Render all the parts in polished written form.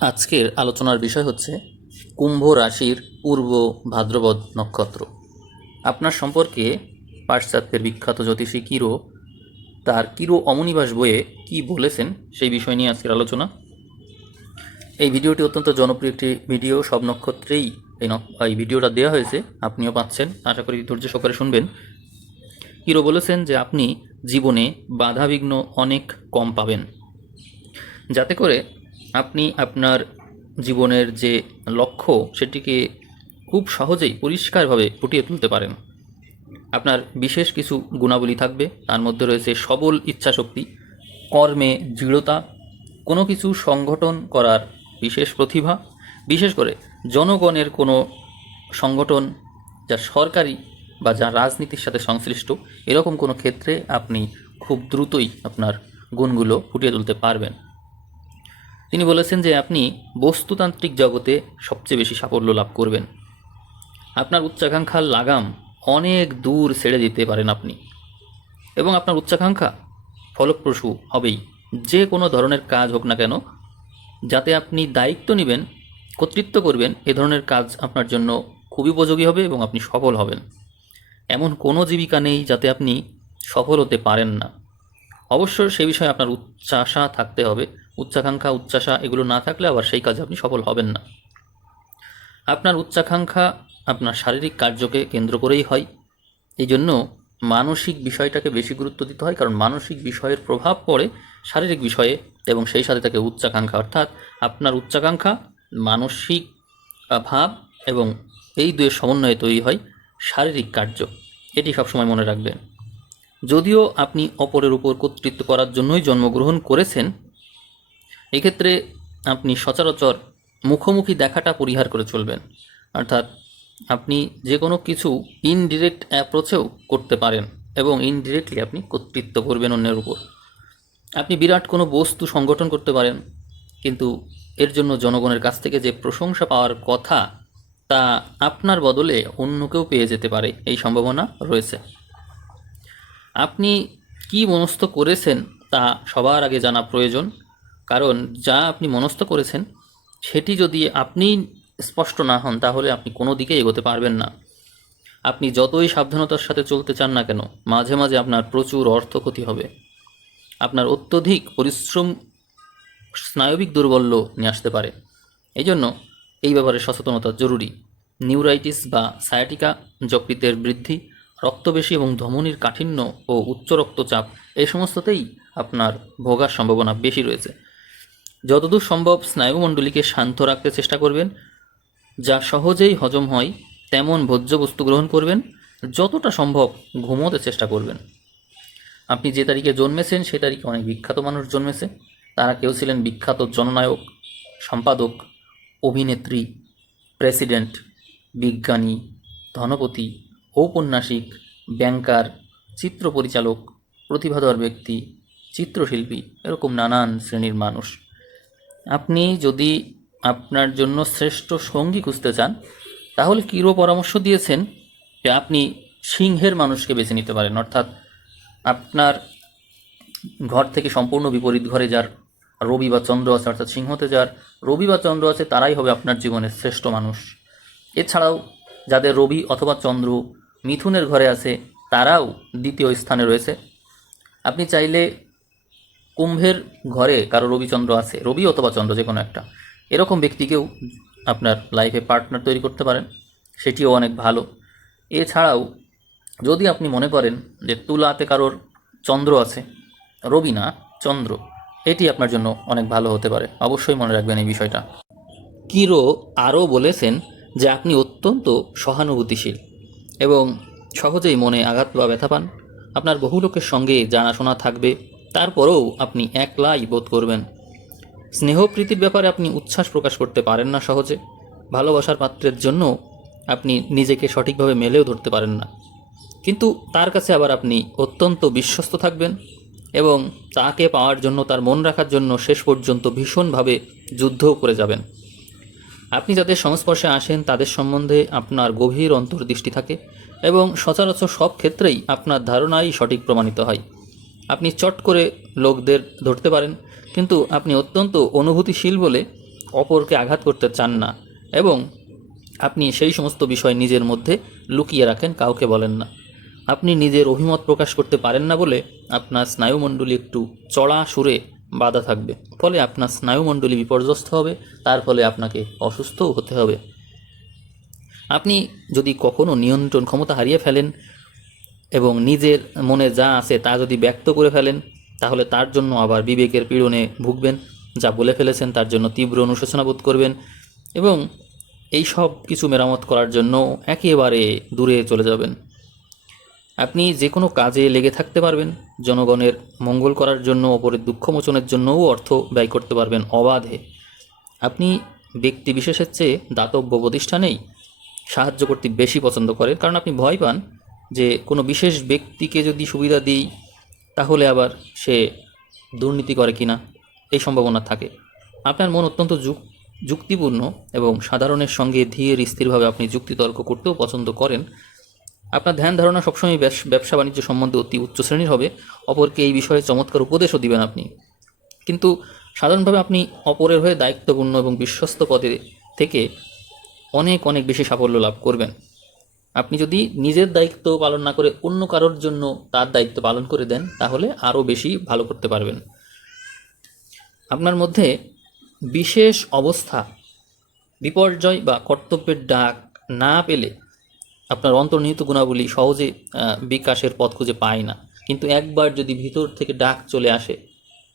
আজকের আলোচনার বিষয় হচ্ছে কুম্ভ রাশির পূর্ব ভাদ্রপদ নক্ষত্র। আপনার সম্পর্কে পাশ্চাত্যের বিখ্যাত জ্যোতিষী কিরো তার কিরো অমনিবাস বইয়ে কি বলেছেন সেই বিষয় নিয়ে আজকের আলোচনা। এই ভিডিওটি অত্যন্ত জনপ্রিয় একটি ভিডিও, সব নক্ষত্রেই এই ভিডিওটা দেওয়া হয়েছে, আপনিও পাচ্ছেন, আশা করি ধৈর্য সহকারে শুনবেন। কিরো বলেছেন যে আপনি জীবনে বাধাবিঘ্ন অনেক কম পাবেন, যাতে করে আপনি আপনার জীবনের যে লক্ষ্য সেটিকে খুব সহজেই পরিষ্কারভাবে ফুটিয়ে তুলতে পারেন। আপনার বিশেষ কিছু গুণাবলী থাকবে, তার মধ্যে রয়েছে সবল ইচ্ছাশক্তি, কর্মে দৃঢ়তা, কোনো কিছু সংগঠন করার বিশেষ প্রতিভা, বিশেষ করে জনগণের কোনো সংগঠন যা সরকারি বা যা রাজনীতির সাথে সংশ্লিষ্ট, এরকম কোনো ক্ষেত্রে আপনি খুব দ্রুতই আপনার গুণগুলো ফুটিয়ে তুলতে পারবেন। তিনি বলেছেন যে আপনি বস্তুতান্ত্রিক জগতে সবচেয়ে বেশি সাফল্য লাভ করবেন। আপনার উচ্চাকাঙ্ক্ষার লাগাম অনেক দূর ছেড়ে দিতে পারেন আপনি, এবং আপনার উচ্চাকাঙ্ক্ষা ফলপ্রসূ হবেই। যে কোনো ধরনের কাজ হোক না কেন, যাতে আপনি দায়িত্ব নেবেন, কর্তৃত্ব করবেন, এ ধরনের কাজ আপনার জন্য খুবই উপযোগী হবে এবং আপনি সফল হবেন। এমন কোনো জীবিকা নেই যাতে আপনি সফল হতে পারেন না। অবশ্য সে বিষয়ে আপনার উচ্চাশা থাকতে হবে। উচ্চাকাঙ্ক্ষা, উচ্চাশা এগুলো না থাকলে আবার সেই কাজে আপনি সফল হবেন না। আপনার উচ্চাকাঙ্ক্ষা আপনার শারীরিক কার্যকে কেন্দ্র করেই হয়। এই জন্য মানসিক বিষয়টাকে বেশি গুরুত্ব দিতে হয়, কারণ মানসিক বিষয়ের প্রভাব পড়ে শারীরিক বিষয়ে, এবং সেই সাথে থাকে উচ্চাকাঙ্ক্ষা। অর্থাৎ আপনার উচ্চাকাঙ্ক্ষা, মানসিক ভাব এবং এই দুয়ের সমন্বয়ে তৈরি হয় শারীরিক কার্য। এটি সবসময় মনে রাখবেন। যদিও আপনি অপরের উপর কর্তৃত্ব করার জন্যই জন্মগ্রহণ করেছেন, এক্ষেত্রে আপনি সচরাচর মুখোমুখি দেখাটা পরিহার করে চলবেন। অর্থাৎ আপনি যে কোনো কিছু ইনডিরেক্ট অ্যাপ্রোচেও করতে পারেন, এবং ইনডিরেক্টলি আপনি কর্তৃত্ব করবেন অন্যের উপর। আপনি বিরাট কোনো বস্তু সংগঠন করতে পারেন, কিন্তু এর জন্য জনগণের কাছ থেকে যে প্রশংসা পাওয়ার কথা, তা আপনার বদলে অন্য কেউ পেয়ে যেতে পারে, এই সম্ভাবনা রয়েছে। আপনি কি মনস্থ করেছেন তা সবার আগে জানা প্রয়োজন, কারণ যা আপনি মনস্থ করেছেন সেটি যদি আপনি স্পষ্ট না হন, তাহলে আপনি কোনো দিকে এগোতে পারবেন না। আপনি যতই সাবধানতার সাথে চলতে চান না কেন, মাঝে মাঝে আপনার প্রচুর অর্থ ক্ষতি হবে। আপনার অত্যধিক পরিশ্রম স্নায়বিক দুর্বল্য নিয়ে আসতে পারে। এই জন্য এই ব্যাপারে সচেতনতা জরুরি। নিউরাইটিস বা সায়াটিকা যকৃতের বৃদ্ধি, রক্তবেশী এবং ধমনীর কাঠিন্য ও উচ্চ রক্তচাপ, এই সমস্ততেই আপনার ভোগার সম্ভাবনা বেশি রয়েছে। যতদূর সম্ভব স্নায়ুমণ্ডলীকে শান্ত রাখতে চেষ্টা করবেন, যা সহজেই হজম হয় তেমন ভোজ্য বস্তু গ্রহণ করবেন, যতটা সম্ভব ঘুমোতে চেষ্টা করবেন। আপনি যে তারিখে জন্মেছেন সে তারিখে অনেক বিখ্যাত মানুষ জন্মেছে। তারা কেউ ছিলেন বিখ্যাত জননায়ক, সম্পাদক, অভিনেত্রী, প্রেসিডেন্ট, বিজ্ঞানী, ধনপতি, ঔপন্যাসিক, ব্যাংকার, চিত্র পরিচালক, প্রতিভাধর ব্যক্তি, চিত্রশিল্পী, এরকম নানান শ্রেণীর মানুষ। আপনি যদি আপনার জন্য শ্রেষ্ঠ সঙ্গী খুঁজতে চান, তাহলে কিরো পরামর্শ দিয়েছেন যে আপনি সিংহের মানুষকে বেছে নিতে পারেন। অর্থাৎ আপনার ঘর থেকে সম্পূর্ণ বিপরীত ঘরে যার রবি বা চন্দ্র আছে, অর্থাৎ সিংহতে যার রবি বা চন্দ্র আছে, তারাই হবে আপনার জীবনের শ্রেষ্ঠ মানুষ। এছাড়াও যাদের রবি অথবা চন্দ্র মিথুনের ঘরে আছে, তারাও দ্বিতীয় স্থানে রয়েছে। আপনি চাইলে কুম্ভের ঘরে কারো রবিচন্দ্র আছে, রবি অথবা চন্দ্র যে কোনো একটা, এরকম ব্যক্তিকেও আপনার লাইফে পার্টনার তৈরি করতে পারেন, সেটিও অনেক ভালো। এছাড়াও যদি আপনি মনে করেন যে তুলাতে কারোর চন্দ্র আছে, রবি না চন্দ্র, এটি আপনার জন্য অনেক ভালো হতে পারে। অবশ্যই মনে রাখবেন এই বিষয়টা। কিরো আরও বলেছেন যে আপনি অত্যন্ত সহানুভূতিশীল এবং সহজেই মনে আঘাত বা ব্যথা পান। আপনার বহু লোকের সঙ্গে জানাশোনা থাকবে, তারপরেও আপনি একলাই বোধ করবেন। স্নেহপ্রীতির ব্যাপারে আপনি উচ্ছ্বাস প্রকাশ করতে পারেন না সহজে। ভালোবাসার পাত্রের জন্য আপনি নিজেকে সঠিকভাবে মেলেও ধরতে পারেন না, কিন্তু তার কাছে আবার আপনি অত্যন্ত বিশ্বস্ত থাকবেন এবং তাকে পাওয়ার জন্য, তার মন রাখার জন্য শেষ পর্যন্ত ভীষণভাবে যুদ্ধও করে যাবেন। আপনি যাদের সংস্পর্শে আসেন তাদের সম্বন্ধে আপনার গভীর অন্তর্দৃষ্টি থাকে, এবং সচরাচর সব ক্ষেত্রেই আপনার ধারণাই সঠিক প্রমাণিত হয়। আপনি চট করে লোকদের ধরতে পারেন, কিন্তু আপনি অত্যন্ত অনুভূতিশীল বলে অপরকে আঘাত করতে চান না এবং আপনি সেই সমস্ত বিষয় নিজের মধ্যে লুকিয়ে রাখেন, কাউকে বলেন না। আপনি নিজের অভিমত প্রকাশ করতে পারেন না বলে আপনার স্নায়ুমণ্ডলী একটু চড়া সুরে বাধা থাকবে, ফলে আপনার স্নায়ুমণ্ডলী বিপর্যস্ত হবে, তার ফলে আপনাকে অসুস্থও হতে হবে। আপনি যদি কখনো নিয়ন্ত্রণ ক্ষমতা হারিয়ে ফেলেন এবং নিজের মনে যা আছে তা যদি ব্যক্ত করে ফেলেন, তাহলে তার জন্য আবার বিবেকের পীড়নে ভুগবেন। যা বলে ফেলেছেন তার জন্য তীব্র অনুশোচনা বোধ করবেন এবং এই সব কিছু মেরামত করার জন্য একেবারে দূরে চলে যাবেন। আপনি যে কোনো কাজে লেগে থাকতে পারবেন, জনগণের মঙ্গল করার জন্য, অপরের দুঃখ মোচনের জন্যও অর্থ ব্যয় করতে পারবেন অবাধে। আপনি ব্যক্তি বিশেষের চেয়ে দাতব্য প্রতিষ্ঠানেই সাহায্য করতে বেশি পছন্দ করেন, কারণ আপনি ভয় পান যে কোনো বিশেষ ব্যক্তিকে যদি সুবিধা দিই তাহলে আবার সে দুর্নীতি করে কিনা, এই সম্ভাবনা থাকে। আপনার মন অত্যন্ত যুক্তিপূর্ণ এবং সাধারণের সঙ্গে ধীর স্থিরভাবে আপনি যুক্তিতর্ক করতেও পছন্দ করেন। আপনার ধ্যান ধারণা সবসময় ব্যবসা বাণিজ্য সম্বন্ধে অতি উচ্চ শ্রেণীর হবে। অপরকে এই বিষয়ে চমৎকার উপদেশও দিবেন আপনি। কিন্তু সাধারণভাবে আপনি অপরের হয়ে দায়িত্বপূর্ণ এবং বিশ্বস্ত পদে থেকে অনেক অনেক বেশি সাফল্য লাভ করবেন। আপনি যদি নিজের দায়িত্ব পালন না করে অন্য কারোর জন্য তার দায়িত্ব পালন করে দেন, তাহলে আরও বেশি ভালো করতে পারবেন। আপনার মধ্যে বিশেষ অবস্থা, বিপর্যয় বা কর্তব্যের ডাক না পেলে আপনার অন্তর্নিহিত গুণাবলী সহজে বিকাশের পথ খুঁজে পায় না। কিন্তু একবার যদি ভিতর থেকে ডাক চলে আসে,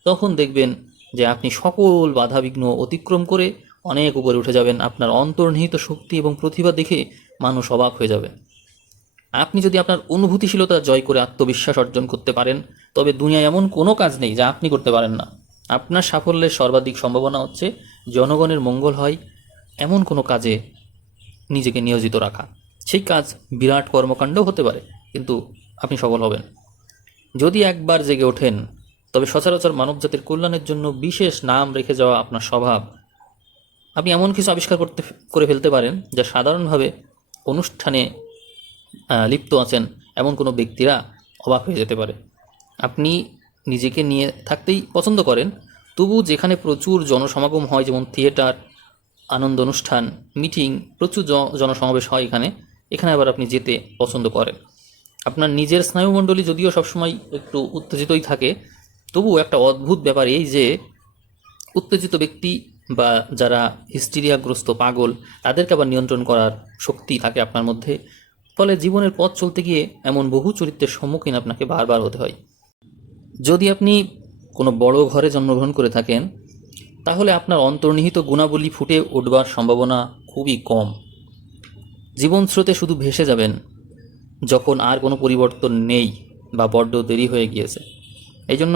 তখন দেখবেন যে আপনি সকল বাধাবিঘ্ন অতিক্রম করে অনেক উপরে উঠে যাবেন। আপনার অন্তর্নিহিত শক্তি এবং প্রতিভা দেখে মানুষ অবাক হয়ে যাবে। আপনি যদি আপনার অনুভূতিশীলতা জয় করে আত্মবিশ্বাস অর্জন করতে পারেন, তবে দুনিয়ায় এমন কোনো কাজ নেই যা আপনি করতে পারেন না। আপনার সাফল্যের সর্বাধিক সম্ভাবনা হচ্ছে জনগণের মঙ্গল হয় এমন কোনো কাজে নিজেকে নিয়োজিত রাখা। সেই কাজ বিরাট কর্মকাণ্ডও হতে পারে, কিন্তু আপনি সফল হবেন। যদি একবার জেগে ওঠেন, তবে সচরাচর মানবজাতির কল্যাণের জন্য বিশেষ নাম রেখে যাওয়া আপনার স্বভাব। আপনি এমন কিছু আবিষ্কার করে ফেলতে পারেন যা সাধারণভাবে অনুষ্ঠানে লিপ্ত আছেন এমন কোনো ব্যক্তিরা অবাক হয়ে যেতে পারে। আপনি নিজেকে নিয়ে থাকতেই পছন্দ করেন, তবু যেখানে প্রচুর জনসমাগম হয়, যেমন থিয়েটার, আনন্দ অনুষ্ঠান, মিটিং, প্রচুর জনসমাবেশ হয়, এখানে আবার আপনি যেতে পছন্দ করেন। আপনার নিজের স্নায়ুমণ্ডলী যদিও সবসময় একটু উত্তেজিতই থাকে, তবু একটা অদ্ভুত ব্যাপার এই যে উত্তেজিত ব্যক্তি বা যারা হিস্টিরিয়াগ্রস্ত পাগল, তাদেরকে আবার নিয়ন্ত্রণ করার শক্তি থাকে আপনার মধ্যে। ফলে জীবনের পথ চলতে গিয়ে এমন বহু চরিত্রের সম্মুখীন আপনাকে বারবার হতে হয়। যদি আপনি কোনো বড় ঘরে জন্মগ্রহণ করে থাকেন, তাহলে আপনার অন্তর্নিহিত গুণাবলী ফুটে উঠবার সম্ভাবনা খুবই কম। জীবন স্রোতে শুধু ভেসে যাবেন যখন আর কোনো পরিবর্তন নেই বা বড্ড দেরি হয়ে গিয়েছে। এই জন্য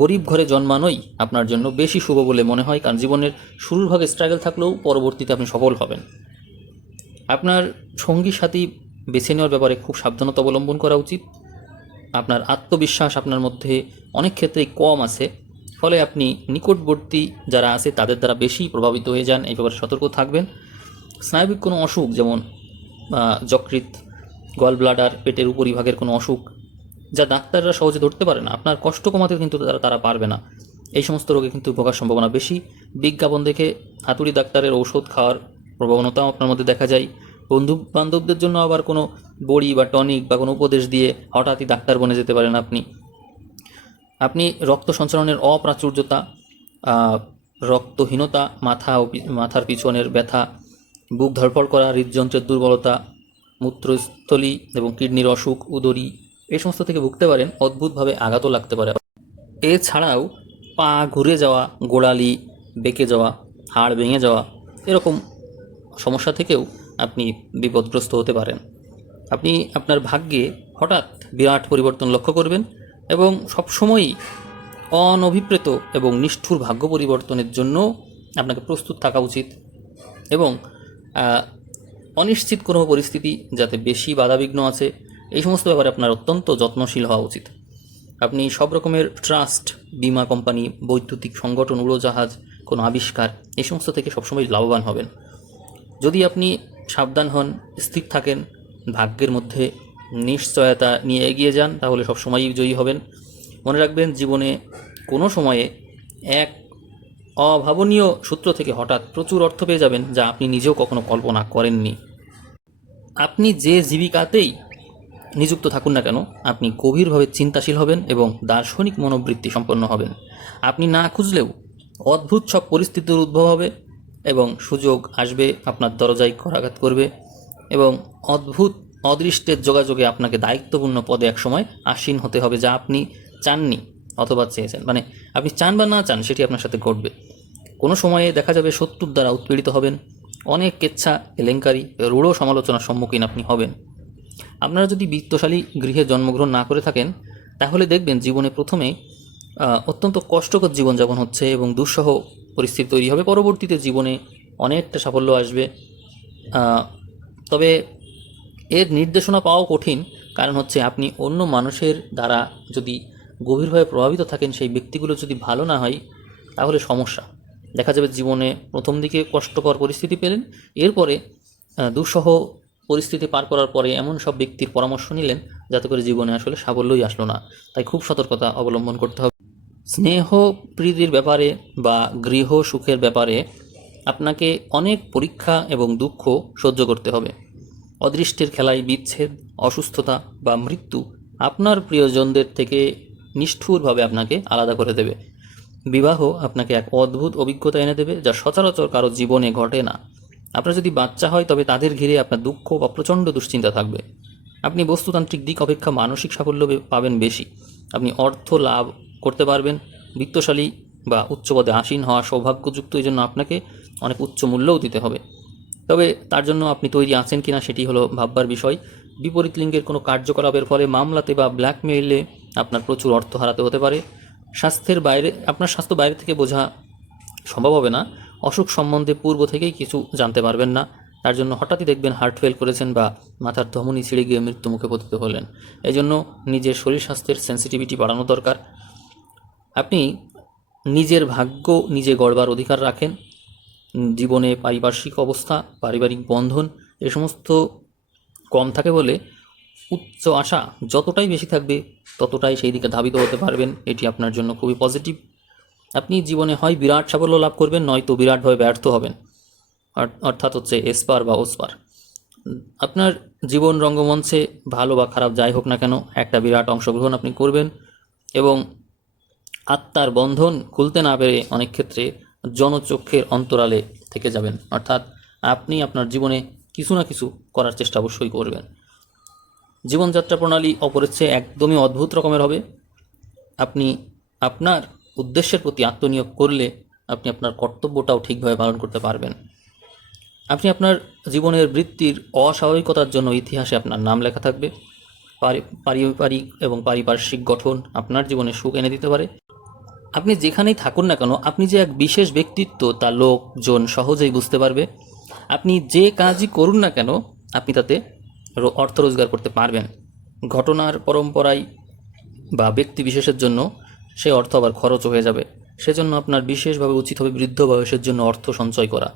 গরিব ঘরে জন্মানোই আপনার জন্য বেশি শুভ বলে মনে হয়, কারণ জীবনের শুরুর ভাগে স্ট্রাগল থাকলেও পরবর্তীতে আপনি সফল হবেন। আপনার সঙ্গী সাথী বেছে নেওয়ার ব্যাপারে খুব সাবধানতা অবলম্বন করা উচিত। আপনার আত্মবিশ্বাস আপনার মধ্যে অনেক ক্ষেত্রেই কম আছে, ফলে আপনি নিকটবর্তী যারা আছে তাদের দ্বারা বেশি প্রভাবিত হয়ে যান। এই ব্যাপারে সতর্ক থাকবেন। স্নায়বিক কোনো অসুখ, যেমন যকৃৎ, গল ব্লাডার, পেটের উপরিভাগের কোনো অসুখ যা ডাক্তাররা সহজে ধরতে পারে না, আপনার কষ্ট কমাতে কিন্তু তারা পারবে না। এই সমস্ত রোগে কিন্তু ভোগার সম্ভাবনা বেশি। বিজ্ঞাপন দেখে হাতুড়ি ডাক্তারের ঔষধ খাওয়ার প্রবণতাও আপনার মধ্যে দেখা যায়। বন্ধু বান্ধবদের জন্য আবার কোনো বড়ি বা টনিক বা কোনো উপদেশ দিয়ে হঠাৎই ডাক্তার বনে যেতে পারেন আপনি রক্ত সঞ্চালনের অপ্রাচুর্যতা, রক্তহীনতা, মাথার পিছনের ব্যথা, বুক ধড়ফড় করা, হৃদযন্ত্রের দুর্বলতা, মূত্রস্থলী এবং কিডনির অসুখ, উদরী, এই সমস্ত থেকে ভুগতে পারেন। অদ্ভুতভাবে আঘাতও লাগতে পারে। এছাড়াও পা ঘুরে যাওয়া, গোড়ালি বেঁকে যাওয়া, হাড় ভেঙে যাওয়া, এরকম সমস্যা থেকেও আপনি বিপদগ্রস্ত হতে পারেন। আপনি আপনার ভাগ্যে হঠাৎ বিরাট পরিবর্তন লক্ষ্য করবেন এবং সবসময়ই অনভিপ্রেত এবং নিষ্ঠুর ভাগ্য পরিবর্তনের জন্য আপনাকে প্রস্তুত থাকা উচিত এবং অনিশ্চিত কোনো পরিস্থিতি যাতে বেশি বাধাবিঘ্ন আছে, এই সমস্ত ব্যাপারে আপনার অত্যন্ত যত্নশীল হওয়া উচিত। আপনি সব রকমের ট্রাস্ট, বিমা কোম্পানি, বৈদ্যুতিক সংগঠন, উড়োজাহাজ, কোনো আবিষ্কার, এই সমস্ত থেকে সবসময় লাভবান হবেন। যদি আপনি সাবধান হন, স্থির থাকেন, ভাগ্যের মধ্যে নিশ্চয়তা নিয়ে এগিয়ে যান, তাহলে সবসময়ই জয়ী হবেন। মনে রাখবেন, জীবনে কোনো সময়ে এক অভাবনীয় সূত্র থেকে হঠাৎ প্রচুর অর্থ পেয়ে যাবেন, যা আপনি নিজেও কখনো কল্পনা করেননি। আপনি যে জীবিকাতেই নিযুক্ত থাকুন না কেন, আপনি গভীরভাবে চিন্তাশীল হবেন এবং দার্শনিক মনোবৃত্তি সম্পন্ন হবেন। আপনি না খুঁজলেও অদ্ভুত সব পরিস্থিতির উদ্ভব হবে এবং সুযোগ আসবে, আপনার দরজায় করাঘাত করবে এবং অদ্ভুত অদৃষ্টের যোগাযোগে আপনাকে দায়িত্বপূর্ণ পদে একসময় আসীন হতে হবে, যা আপনি চাননি অথবা চেয়েছেন। মানে আপনি চান বা না চান, সেটি আপনার সাথে ঘটবে। কোনো সময়ে দেখা যাবে শত্রুর দ্বারা উৎপীড়িত হবেন, অনেক কেচ্ছা, কেলেঙ্কারি, রূঢ় সমালোচনার সম্মুখীন আপনি হবেন। আপনারা যদি বিত্তশালী গৃহে জন্মগ্রহণ না করে থাকেন, তাহলে দেখবেন জীবনে প্রথমে অত্যন্ত কষ্টকর জীবনযাপন হচ্ছে এবং দুঃসহ পরিস্থিতি তৈরি হবে। পরবর্তীতে জীবনে অনেকটা সাফল্য আসবে। তবে এর নির্দেশনা পাওয়াও কঠিন, কারণ হচ্ছে আপনি অন্য মানুষের দ্বারা যদি গভীরভাবে প্রভাবিত থাকেন, সেই ব্যক্তিগুলো যদি ভালো না হয়, তাহলে সমস্যা দেখা যাবে। জীবনে প্রথম দিকে কষ্টকর পরিস্থিতি পেলেন, এরপরে দুঃসহ পরিস্থিতি পার করার পরে এমন সব ব্যক্তির পরামর্শ নিলেন যাতে করে জীবনে আসলে সাফল্যই আসলো না। তাই খুব সতর্কতা অবলম্বন করতে হবে। স্নেহ প্রীতির ব্যাপারে বা গৃহ সুখের ব্যাপারে আপনাকে অনেক পরীক্ষা এবং দুঃখ সহ্য করতে হবে। অদৃষ্টের খেলায় বিচ্ছেদ, অসুস্থতা বা মৃত্যু আপনার প্রিয়জনদের থেকে নিষ্ঠুরভাবে আপনাকে আলাদা করে দেবে। বিবাহ আপনাকে এক অদ্ভুত অভিজ্ঞতা এনে দেবে, যা সচরাচর কারো জীবনে ঘটে না। আপনার যদি বাচ্চা হয়, তবে তাদের ঘিরে আপনার দুঃখ বা প্রচণ্ড দুশ্চিন্তা থাকবে। আপনি বস্তুতান্ত্রিক দিক অপেক্ষা মানসিক সাফল্য পাবেন বেশি। আপনি অর্থ লাভ করতে পারবেন। বিত্তশালী বা উচ্চ পদে আসীন হওয়া সৌভাগ্যযুক্ত, এই জন্য আপনাকে অনেক উচ্চ মূল্যও দিতে হবে। তবে তার জন্য আপনি তৈরি আছেন কিনা সেটি হলো ভাববার বিষয়। বিপরীত লিঙ্গের কোনো কার্যকলাপের ফলে মামলাতে বা ব্ল্যাকমেইলে আপনার প্রচুর অর্থ হারাতে হতে পারে। আপনার স্বাস্থ্য বাইরে থেকে বোঝা সম্ভব হবে না। অসুখ সম্বন্ধে পূর্ব থেকেই কিছু জানতে পারবেন না। তার জন্য হঠাৎই দেখবেন হার্ট ফেল করেছেন বা মাথার ধমনী ছিঁড়ে গিয়ে মৃত্যুমুখে পতিত হলেন। এই জন্য নিজের শরীর স্বাস্থ্যের সেন্সিটিভিটি বাড়ানো দরকার। আপনি নিজের ভাগ্য নিজে গড়বার অধিকার রাখেন। জীবনে পারিপার্শ্বিক অবস্থা, পারিবারিক বন্ধন এ সমস্ত কম থাকে বলে উচ্চ আশা যতটাই বেশি থাকবে, ততটাই সেই দিকে ধাবিত হতে পারবেন। এটি আপনার জন্য খুবই পজিটিভ। আপনি জীবনে হয় বিরাট সাফল্য লাভ করবেন, নয়তো বিরাটভাবে ব্যর্থ হবেন, অর্থাৎ হচ্ছে এসপার বা ওসপার। আপনার জীবন রঙ্গমঞ্চে ভালো বা খারাপ যাই হোক না কেন, একটা বিরাট অংশগ্রহণ আপনি করবেন এবং আত্মার বন্ধন খুলতে না পেরে অনেক ক্ষেত্রে জনচক্ষের অন্তরালে থেকে যাবেন। অর্থাৎ আপনি আপনার জীবনে কিছু না কিছু করার চেষ্টা অবশ্যই করবেন। জীবনযাত্রা প্রণালী অপরের চেয়ে একদমই অদ্ভুত রকমের হবে। আপনি আপনার উদ্দেশ্যের প্রতি আত্মনিয়োগ করলে আপনি আপনার কর্তব্যটাও ঠিকভাবে পালন করতে পারবেন। আপনি আপনার জীবনের বৃত্তির অস্বাভাবিকতার জন্য ইতিহাসে আপনার নাম লেখা থাকবে। পারিবারিক এবং পারিপার্শ্বিক গঠন আপনার জীবনে সুখ এনে দিতে পারে। আপনি যেখানেই থাকুন না কেন, আপনি যে এক বিশেষ ব্যক্তিত্ব তা লোকজন সহজেই বুঝতে পারবে। আপনি যে কাজই করুন না কেন, আপনি তাতে অর্থ রোজগার করতে পারবেন। ঘটনার পরম্পরায় বা ব্যক্তি বিশেষের জন্য সে অর্থ আবার খরচও হয়ে যাবে। সেজন্য আপনার বিশেষভাবে উচিত হবে বৃদ্ধ বয়সের জন্য অর্থ সঞ্চয় করা।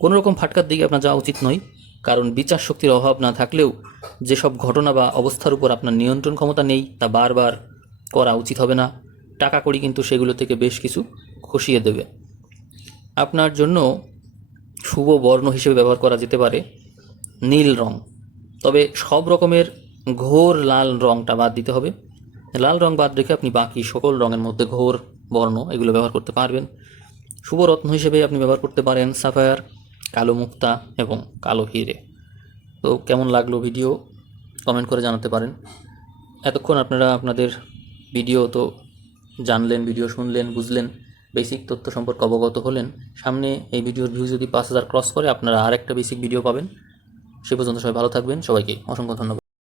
কোনো রকম ফাটকার দিকে আপনার যাওয়া উচিত নয়, কারণ বিচার শক্তির অভাব না থাকলেও যেসব ঘটনা বা অবস্থার উপর আপনার নিয়ন্ত্রণ ক্ষমতা নেই, তা বারবার করা উচিত হবে না। টাকা কড়ি কিন্তু সেগুলো থেকে বেশ কিছু খসিয়ে দেবে। আপনার জন্য শুভ বর্ণ হিসেবে ব্যবহার করা যেতে পারে নীল রং। তবে সব রকমের ঘোর লাল রংটা বাদ দিতে হবে। লাল রং বাদ রেখে আপনি বাকি সকল রঙের মধ্যে ঘোর বর্ণ এগুলো ব্যবহার করতে পারবেন। শুভ রত্ন হিসেবে আপনি ব্যবহার করতে পারেন সাফায়ার, কালো মুক্তা এবং কালো হিরে। তো কেমন লাগলো ভিডিও কমেন্ট করে জানাতে পারেন। এতক্ষণ আপনারা আপনাদের ভিডিও তো জানলেন, ভিডিও শুনলেন, বুঝলেন, বেসিক তথ্য সম্পর্কে অবগত হলেন। সামনে এই ভিডিওর ভিউ যদি 5000 ক্রস করে, আপনারা আর একটা বেসিক ভিডিও পাবেন। সে পর্যন্ত সবাই ভালো থাকবেন। সবাইকে অসংখ্য ধন্যবাদ।